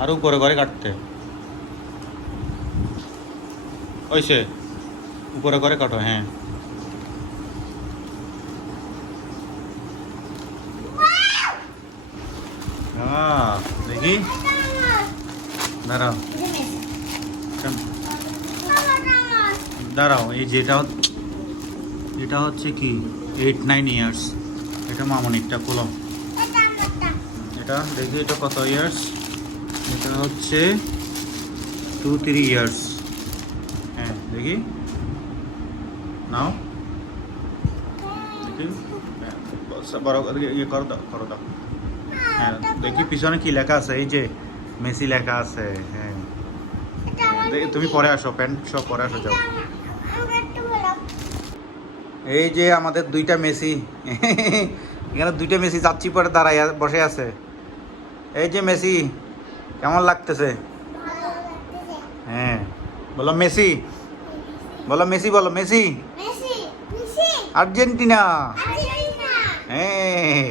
আর উপরে করে কাটতে ওইসে উপরে করে কাটো হ্যাঁ দেখি দাঁড়াও দাঁড়াও এই যেটা এটা হচ্ছে কি 8-9 ইয়ার্স এটা মামনিকটা খোলো এটা দেখি এটা কত ইয়ার্স এটা হচ্ছে 2-3 ইয়ার্স হ্যাঁ দেখি নাও দেখি বড় ইয়ে করো দাও হ্যাঁ দেখি পিছনে কি লেখা আছে এই যে মেসি লেখা আছে হ্যাঁ তুমি পরে আসো প্যান্ট সব পরে আসো যাও এই যে আমাদের দুইটা মেসি এখানে দুইটা মেসি যাচ্ছি পরে দাঁড়াই বসে আছে এই যে মেসি কেমন লাগতেছে হ্যাঁ বলো মেসি বলো মেসি বলো মেসি আর্জেন্টিনা হ্যাঁ